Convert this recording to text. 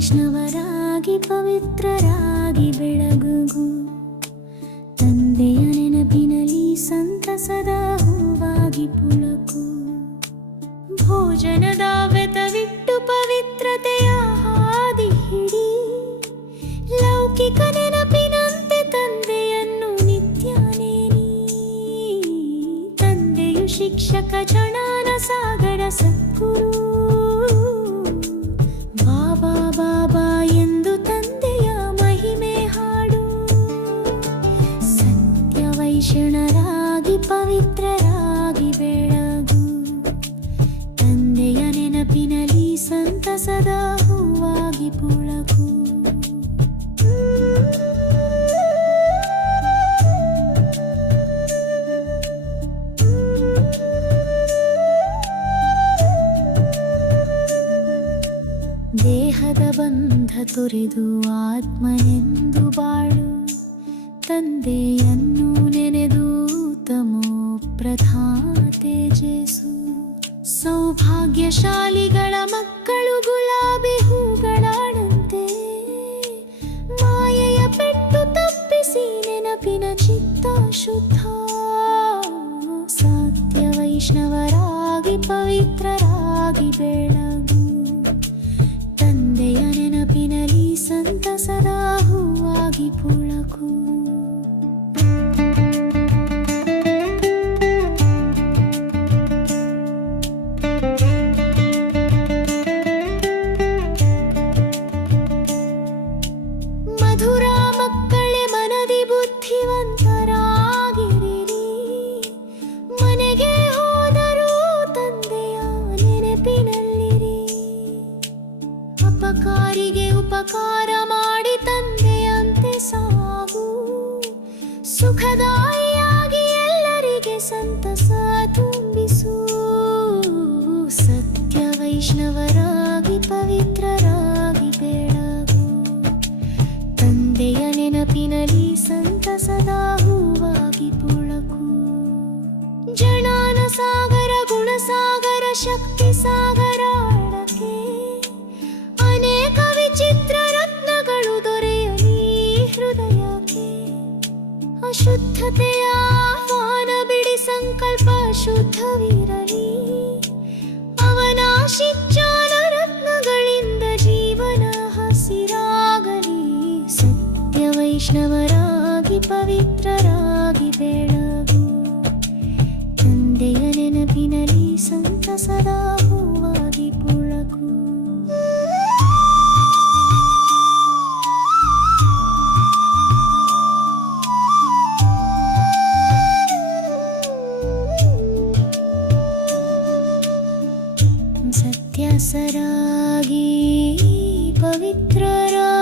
ವೈಷ್ಣವರಾಗಿ ಪವಿತ್ರರಾಗಿ ಬೆಳಗುಗು. ತಂದೆಯ ನೆನಪಿನಲ್ಲಿ ಸಂತಸದ ಹೂವಾಗಿ ಪುಳಕು. ಭೋಜನದ ವ್ಯತವಿಟ್ಟು ಪವಿತ್ರತೆಯ ಹಾದಿ ಹಿಡಿ ಲೌಕಿಕ ಸತ್ಯ ವೈಷ್ಣರಾಗಿ ಪವಿತ್ರರಾಗಿ ಬೆಳಗು ತಂದೆಯ ನೆನಪಿನಲ್ಲಿ ಸಂತಸದ ಹೂವಾಗಿ ಪುಳಕು ದೇಹದ ಬಂಧ ತೊರೆದು ಆತ್ಮನೆಂದು ಬಾಳು ಸೌಭಾಗ್ಯಶಾಲಿಗಳ ಮಕ್ಕಳು ಗುಲಾಬಿ ಹೂಗಳಾಡಂತೆ. ಮಾಯೆಯ ಪೆಟ್ಟು ತಪ್ಪಿಸಿ ನೆನಪಿನ ಚಿತ್ತ ಶುದ್ಧ. ಸತ್ಯ ವೈಷ್ಣವರಾಗಿ ಪವಿತ್ರರಾಗಿ ಬೆಳಗು. ತಂದೆಯ ನೆನಪಿನಲ್ಲಿ ಸಂತಸದ ಹೂವಾಗಿ ಪುಳಕು ನೆನಪಿನಲ್ಲಿರಿ ಅಪಕಾರಿಗೆ ಉಪಕಾರ ಮಾಡಿ ತಂದೆಯಂತೆ ಸಾವು ಸುಖದಾಯಿಯಾಗಿ ಎಲ್ಲರಿಗೆ ಸಂತಸ ತುಂಬಿಸು. ಸತ್ಯ ವೈಷ್ಣವರಾಗಿ ಪವಿತ್ರರಾಗಿ ಬೇಡಾಗು ತಂದೆಯ ನೆನಪಿನಲ್ಲಿ ಸಂತಸದ ಹೂವಾಗಿ ಪುಳಕು ಜನ ಶಕ್ತಿ ಸಾಗರ ಅಡಕೆ ಅನೇಕ ವಿಚಿತ್ರ ರತ್ನಗಳು ದೊರೆಯಲಿ ಹೃದಯಕ್ಕೆ. ಅಶುದ್ಧತೆಯ ಆಹ್ವಾನ ಬಿಡಿ ಸಂಕಲ್ಪ ಶುದ್ಧವಿರಲಿ. ಅವನ ರತ್ನಗಳಿಂದ ಜೀವನ ಹಸಿರಾಗಲಿ. ವೈಷ್ಣವರಾಗಿ ಪವಿತ್ರರಾಗಿ ಬೆಳಗು ತಂದೆಯ ನೆನಪಿನಲ್ಲಿ ಸಂತಸದ ಹೂವಾಗಿ ಪುಳಕು. ಸತ್ಯಸರಾಗಿ ಪವಿತ್ರರಾಗಿ